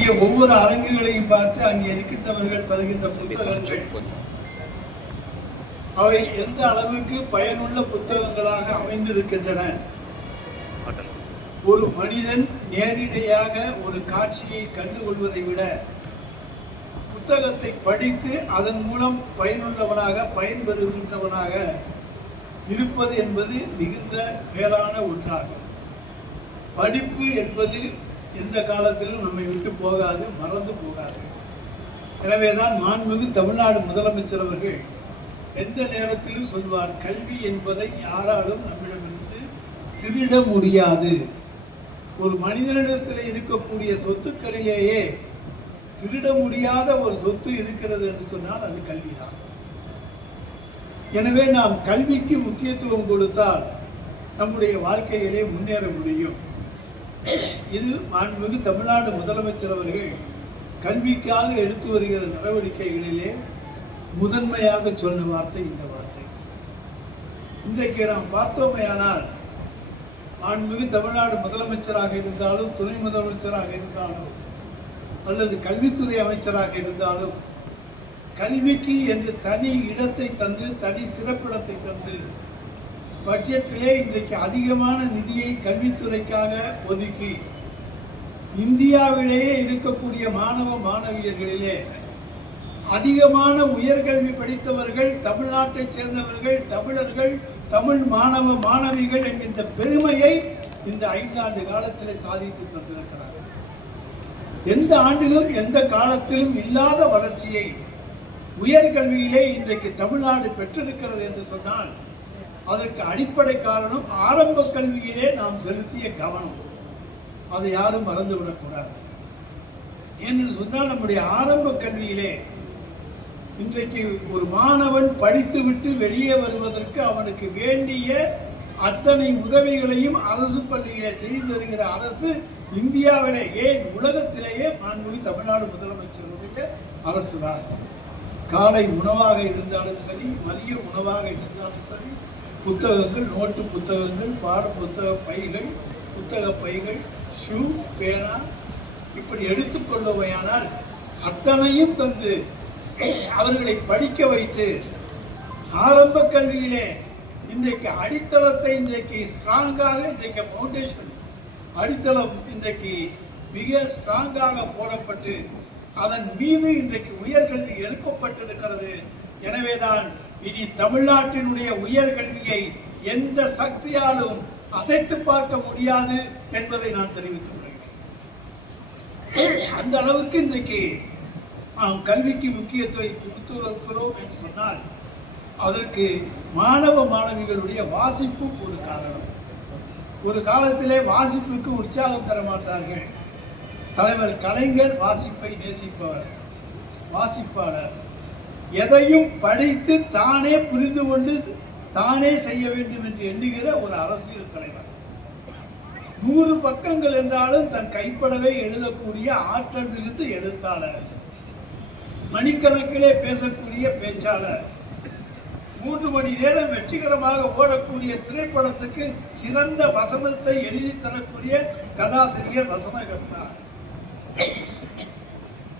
இங்கே ஒவ்வொரு அரங்குகளையும் பார்த்து அங்கே இருக்கின்றவர்கள் தருகின்ற புத்தகங்கள் அவை எந்த அளவுக்கு பயனுள்ள புத்தகங்களாக அமைந்திருக்கின்றன. ஒரு மனிதன் நேரிடையாக ஒரு காட்சியை கண்டுகொள்வதை விட புத்தகத்தை படித்து அதன் மூலம் பயனுள்ளவனாக பயன்பெறுகின்றவனாக இருப்பது என்பது மிகுந்த மேலான ஒன்றாகும். படிப்பு என்பது எந்த காலத்திலும் நம்மை விட்டு போகாது, மறந்து போகாது. எனவேதான் மாண்புமிகு தமிழ்நாடு முதலமைச்சர் அவர்கள் எந்த நேரத்திலும் சொல்வார், கல்வி என்பதை யாராலும் நம்மிடமிருந்து திருட முடியாது. ஒரு மனிதனிடத்தில் இருக்கக்கூடிய சொத்துக்களிலேயே திருட முடியாத ஒரு சொத்து இருக்கிறது என்று சொன்னால் அது கல்விதான். எனவே நாம் கல்விக்கு முக்கியத்துவம் கொடுத்தால் நம்முடைய வாழ்க்கையிலே முன்னேற முடியும். இது மாண்புமிகு தமிழ்நாடு முதலமைச்சர் அவர்கள் கல்விக்காக எடுத்து வருகிற நடவடிக்கைகளிலே முதன்மையாக சொன்ன வார்த்தை இந்த வார்த்தை. இன்றைக்கு நாம் பார்த்தோமேயானால் மாண்புமிகு தமிழ்நாடு முதலமைச்சராக இருந்தாலும், துணை முதலமைச்சராக இருந்தாலும், அல்லது கல்வித்துறை அமைச்சராக இருந்தாலும், கல்விக்கு என்று தனி இடத்தை தந்து, தனி சிறப்பிடத்தை தந்து, பட்ஜெட்டிலே இன்றைக்கு அதிகமான நிதியை கல்வித்துறைக்காக ஒதுக்கி இந்தியாவிலேயே இருக்கக்கூடிய மாணவ மாணவியர்களிலே அதிகமான உயர்கல்வி படித்தவர்கள் தமிழ்நாட்டை சேர்ந்தவர்கள், தமிழர்கள், தமிழ் மாணவ மாணவிகள் என்கின்ற பெருமையை இந்த 5 ஆண்டு காலத்திலே சாதித்து தந்திருக்கிறார்கள். எந்த ஆண்டிலும் எந்த காலத்திலும் இல்லாத வளர்ச்சியை உயர்கல்வியிலே இன்றைக்கு தமிழ்நாடு பெற்றிருக்கிறது என்று சொன்னால் அதற்கு அடிப்படை காரணம் ஆரம்ப கல்வியிலே நாம் செலுத்திய கவனம். அதை யாரும் மறந்துவிடக்கூடாது. என்று சொன்னால் நம்முடைய ஆரம்ப கல்வியிலே இன்றைக்கு ஒரு மாணவன் படித்துவிட்டு வெளியே வருவதற்கு அவனுக்கு வேண்டிய அத்தனை உதவிகளையும் அரசு பள்ளியிலே செய்து வருகிற அரசு இந்தியாவிலே, ஏன் உலகத்திலேயே மாண்புமிகு தமிழ்நாடு முதலமைச்சருடைய அரசுதான். காலை உணவாக இருந்தாலும் சரி, மதிய உணவாக இருந்தாலும் சரி, புத்தகங்கள், நோட்டு புத்தகங்கள், பாட புத்தக பைகள், புத்தக பைகள், ஷூ, பேனா, இப்படி எடுத்துக்கொண்டவையானால் அத்தனையும் தந்து அவர்களை படிக்க வைத்து ஆரம்ப கல்வியிலே இன்றைக்கு அடித்தளத்தை இன்றைக்கு ஸ்ட்ராங்காக, இன்றைக்கு ஃபவுண்டேஷன் அடித்தளம் இன்றைக்கு மிக ஸ்ட்ராங்காக போடப்பட்டு அதன் மீது இன்றைக்கு உயர்கல்வி எழுப்பப்பட்டிருக்கிறது. எனவேதான் இனி தமிழ்நாட்டினுடைய உயர்கல்வியை எந்த சக்தியாலும் அசைத்து பார்க்க முடியாது என்பதை நான் தெரிவித்துக் கொள்கிறேன். அந்த அளவுக்கு இன்றைக்கு நாம் கல்விக்கு முக்கியத்துவம் கொடுத்திருக்கிறோம் என்று சொன்னால் அதற்கு மாணவ மாணவிகளுடைய வாசிப்பும் ஒரு காரணம். ஒரு காலத்திலே வாசிப்புக்கு உற்சாகம் தர மாட்டார்கள். தலைவர் கலைஞர் வாசிப்பை நேசிப்பவர், வாசிப்பாளர், எதையும் படித்து தானே புரிந்து கொண்டு தானே செய்ய வேண்டும் என்று எண்ணுகிற ஒரு அரசியல் தலைவர். 100 பக்கங்கள் என்றாலும் தன் கைப்படவே எழுதக்கூடிய ஆற்றல் மிகுந்த எழுத்தாளர், மணிக்கணக்கிலே பேசக்கூடிய பேச்சாளர், 3 மணி நேரம் வெற்றிகரமாக ஓடக்கூடிய திரைப்படத்துக்கு சிறந்த வசனத்தை எழுதி தரக்கூடிய கதாசிரியர், வசனகர்த்தா.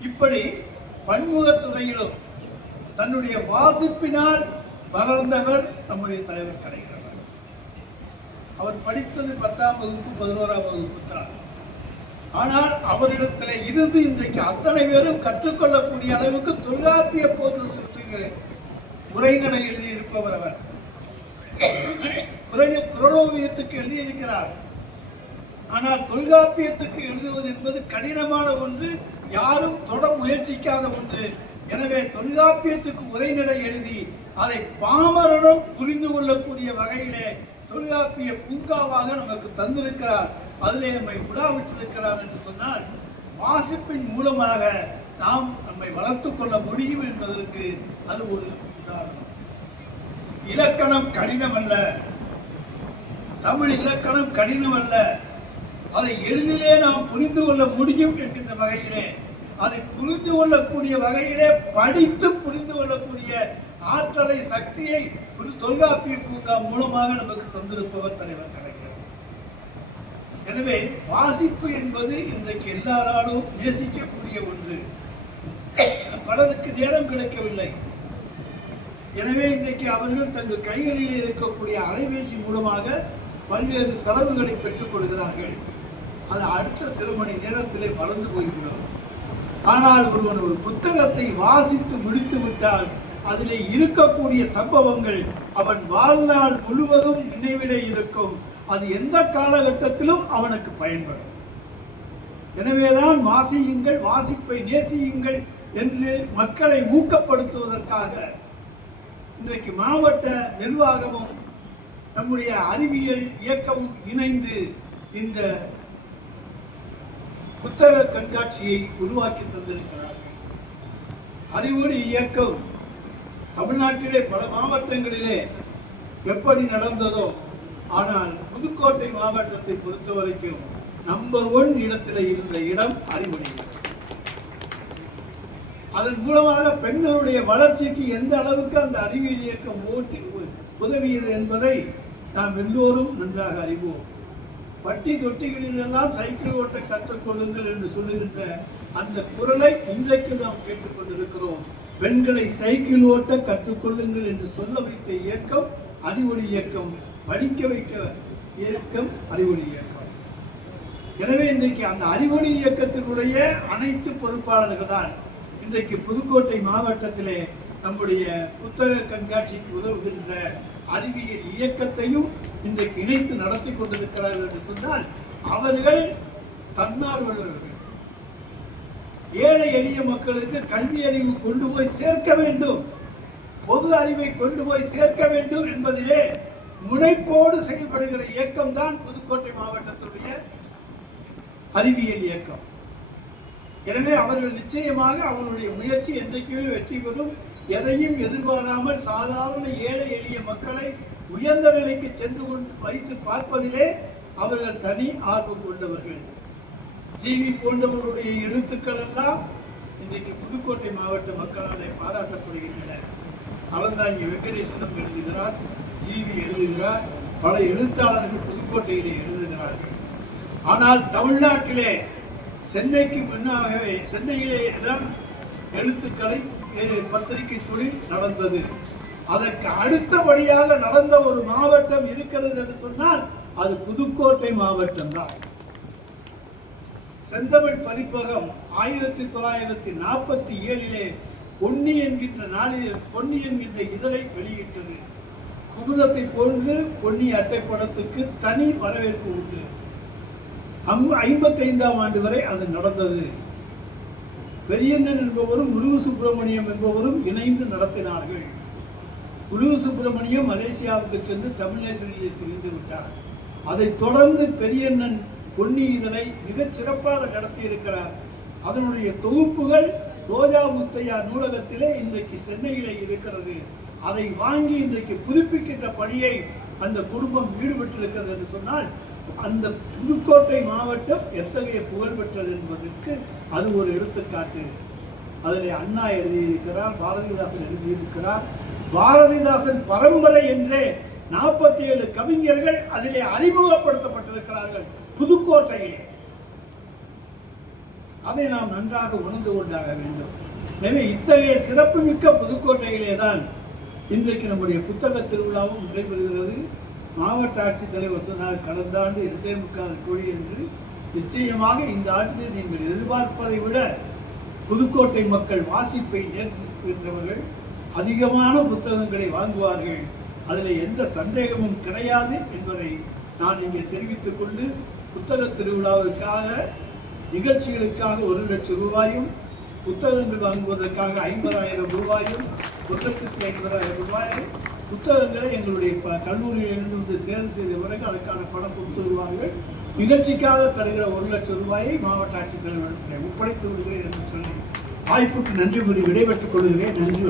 இப்படி பன்முகத்துறையிலும் தன்னுடைய வாசிப்பினால் வளர்ந்தவர் நம்முடைய தலைவர் கலைஞர். அவர் படித்தது 10ஆம் வகுப்பு 11ஆம் வகுப்பு தான். ஆனால் அவரிடத்தில் இருந்து இன்றைக்கு அத்தனை பேரும் கற்றுக்கொள்ளக்கூடிய அளவுக்கு தொல்காப்பிய போதுக்கு உரைநடை எழுதியிருப்பவர் அவர். குறளோவியத்துக்கு எழுதியிருக்கிறார். ஆனால் தொல்காப்பியத்துக்கு எழுதுவது என்பது கடினமான ஒன்று, யாரும் தொட முயற்சிக்காத ஒன்று. எனவே தொல்காப்பியத்துக்கு உரைநடை எழுதி அதை பாமரனும் புரிந்து கொள்ளக்கூடிய வகையிலே தொல்காப்பிய பூங்காவாக நமக்கு தந்திருக்கிறார். அதிலே நம்மை உலாவிட்டிருக்கிறார் என்று சொன்னால் வாசிப்பின் மூலமாக நாம் நம்மை வளர்த்துக் கொள்ள முடியும் என்பதற்கு அது ஒரு உதாரணம். இலக்கணம் கடினம் அல்ல, தமிழ் இலக்கணம் கடினம் அல்ல. அதை எளிதிலே நாம் புரிந்து கொள்ள முடியும் என்கின்ற வகையிலே, அதை புரிந்து கொள்ளக்கூடிய வகையிலே படித்து புரிந்து கொள்ளக்கூடிய ஆற்றலை, சக்தியை தொல்காப்பிய பூங்கா மூலமாக நமக்கு தந்திருப்பவர் தலைவர் கலைஞர். எனவே வாசிப்பு என்பது இன்றைக்கு எல்லாராலும் நேசிக்கக்கூடிய ஒன்று. பலருக்கு நேரம் கிடைக்கவில்லை. எனவே இன்றைக்கு அவர்கள் தங்கள் கைகளில் இருக்கக்கூடிய அலைபேசி மூலமாக பல்வேறு தரவுகளை பெற்றுக் கொள்கிறார்கள். அது அடுத்த சில மணி நேரத்திலே மறந்து போய்விடும். ஆனால் ஒருவன் ஒரு புத்தகத்தை வாசித்து முடித்து விட்டால் அதிலே இருக்கக்கூடிய சம்பவங்கள் அவன் வாழ்நாள் முழுவதும் நினைவிலே இருக்கும். அது எந்த காலகட்டத்திலும் அவனுக்கு பயன்படும். எனவேதான் வாசியுங்கள், வாசிப்பை நேசியுங்கள் என்று மக்களை ஊக்கப்படுத்துவதற்காக இன்றைக்கு மாவட்ட நிர்வாகமும் நம்முடைய அறிவியல் இயக்கமும் இணைந்து இந்த புத்தக கண்காட்சியை உருவாக்கி தந்திருக்கிறார்கள். அறிவொளி இயக்கம் தமிழ்நாட்டிலே பல மாவட்டங்களிலே எப்படி நடந்ததோ, ஆனால் புதுக்கோட்டை மாவட்டத்தை பொறுத்தவரைக்கும் நம்பர் 1 இடத்தில் இருந்த இடம் அறிவொளி. அதன் மூலமாக பெண்களுடைய வளர்ச்சிக்கு எந்த அளவுக்கு அந்த அறிவியல் இயக்கம் உதவியது என்பதை நாம் எல்லோரும் நன்றாக அறிவோம். பட்டி தொட்டிகளிலெல்லாம் சைக்கிள் ஓட்ட கற்றுக்கொள்ளுங்கள் என்று சொல்லுகின்ற அந்த குரலை இன்றைக்கு நாம் கேட்டுக்கொண்டிருக்கிறோம். பெண்களை சைக்கிள் ஓட்ட கற்றுக்கொள்ளுங்கள் என்று சொல்ல வைத்த இயக்கம் அறிவொளி இயக்கம், படிக்க வைக்க இயக்கம் அறிவொளி இயக்கம். எனவே இன்றைக்கு அந்த அறிவொளி இயக்கத்தினுடைய அனைத்து பொறுப்பாளர்கள் தான் இன்றைக்கு புதுக்கோட்டை மாவட்டத்திலே நம்முடைய புத்தக கண்காட்சிக்கு உதவுகின்ற அறிவியல் இயக்கத்தையும் இன்றைக்கு இணைத்து நடத்தி கொண்டிருக்கிறார்கள் என்று சொன்னால் அவர்கள் தன்னார்வலர்கள். ஏழை எளிய மக்களுக்கு கல்வி அறிவு கொண்டு போய் சேர்க்க வேண்டும், பொது அறிவை கொண்டு போய் சேர்க்க வேண்டும் என்பதிலே முனைப்போடு செயல்படுகிற இயக்கம் தான் புதுக்கோட்டை மாவட்டத்தினுடைய அறிவியல் இயக்கம். எனவே அவர்கள் நிச்சயமாக அவர்களுடைய முயற்சி என்றைக்குமே வெற்றி பெறும். எதையும் எதிர்பாராமல் சாதாரண ஏழை எளிய மக்களை உயர்ந்த நிலைக்கு சென்று வைத்து பார்ப்பதிலே அவர்கள் தனி ஆர்வம் கொண்டவர்கள். ஜிவி போன்றவர்களுடைய எழுத்துக்கள் எல்லாம் இன்றைக்கு புதுக்கோட்டை மாவட்ட மக்களால் பாராட்டப்படுகின்றன. அவன்தாங்கி வெங்கடேசனும் எழுதுகிறார், ஜிவி எழுதுகிறார், பல எழுத்தாளர்கள் புதுக்கோட்டையிலே எழுதுகிறார்கள். ஆனால் தமிழ்நாட்டிலே சென்னைக்கு முன்னாகவே சென்னையிலே தான் எழுத்துக்களை பத்திரிகை தொழில் நடந்தது. அதற்கு அடுத்தபடியாக நடந்த ஒரு மாவட்டம் இருக்கிறது என்று சொன்னால் அது புதுக்கோட்டை மாவட்டம் தான். செந்தமிழ் பதிப்பகம் 1947 பொன்னி என்கின்ற நாளில் பொன்னி என்கின்ற இதழை வெளியிட்டது. குமுதத்தை போன்று பொன்னி அட்டைப்படத்துக்கு தனி வரவேற்பு உண்டு. 55ஆம் ஆண்டு வரை அது நடந்தது. பெரியண்ணன் என்பவரும் முருகு சுப்பிரமணியம் என்பவரும் இணைந்து நடத்தினார்கள். முருகு சுப்பிரமணியம் மலேசியாவுக்கு சென்று தமிழ்நேசனிலே சிரிந்து விட்டார். அதைத் தொடர்ந்து பெரியண்ணன் பொன்னி இதழை மிகச் சிறப்பாக நடத்தி இருக்கிறார். அதனுடைய தொகுப்புகள் ரோஜா முத்தையா நூலகத்திலே இன்றைக்கு சென்னையிலே இருக்கிறது. அதை வாங்கி இன்றைக்கு புதுப்பிக்கின்ற பணியை அந்த குடும்பம் ஈடுபட்டிருக்கிறது என்று சொன்னால் அந்த புதுக்கோட்டை மாவட்டம் எத்தகைய புகழ் பெற்றது என்பதற்கு அது ஒரு எடுத்துக்காட்டு. அதில் அண்ணா எழுதியிருக்கிறார், பாரதிதாசன் எழுதியிருக்கிறார். பாரதிதாசன் பரம்பரை என்றே 47 கவிஞர்கள் அதிலே அறிமுகப்படுத்தப்பட்டிருக்கிறார்கள் புதுக்கோட்டையில். அதை நாம் நன்றாக உணர்ந்து கொண்டாக வேண்டும். எனவே இத்தகைய சிறப்புமிக்க புதுக்கோட்டையிலே தான் இன்றைக்கு நம்முடைய புத்தக திருவிழாவும் நடைபெறுகிறது. மாவட்ட ஆட்சித்தலைவர் சொன்னார் கடந்த ஆண்டு 2.25 கோடி என்று. நிச்சயமாக இந்த ஆண்டு நீங்கள் எதிர்பார்ப்பதை விட புதுக்கோட்டை மக்கள் வாசிப்பை நேசிக்கின்றவர்கள் அதிகமான புத்தகங்களை வாங்குவார்கள். அதில் எந்த சந்தேகமும் கிடையாது என்பதை நான் இங்கே தெரிவித்துக் கொண்டு புத்தக திருவிழாவிற்காக நிகழ்ச்சிகளுக்காக 1 லட்சம் ரூபாயும், புத்தகங்கள் வாங்குவதற்காக 50,000 ரூபாயும், 1,50,000 ரூபாயும் புத்தகங்களை எங்களுடைய கல்லூரியிலிருந்து வந்து தேர்வு செய்த பிறகு அதற்கான பணம் கொடுத்து விடுவார்கள். நிகழ்ச்சிக்காக தருகிற 1 லட்சம் ரூபாயை மாவட்ட ஆட்சித்தலைவரிடத்தில் ஒப்படைத்து விடுகிறேன் என்று சொல்லி வாய்ப்புக்கு நன்றி கூறி விடைபெற்றுக் கொள்கிறேன். நன்றி.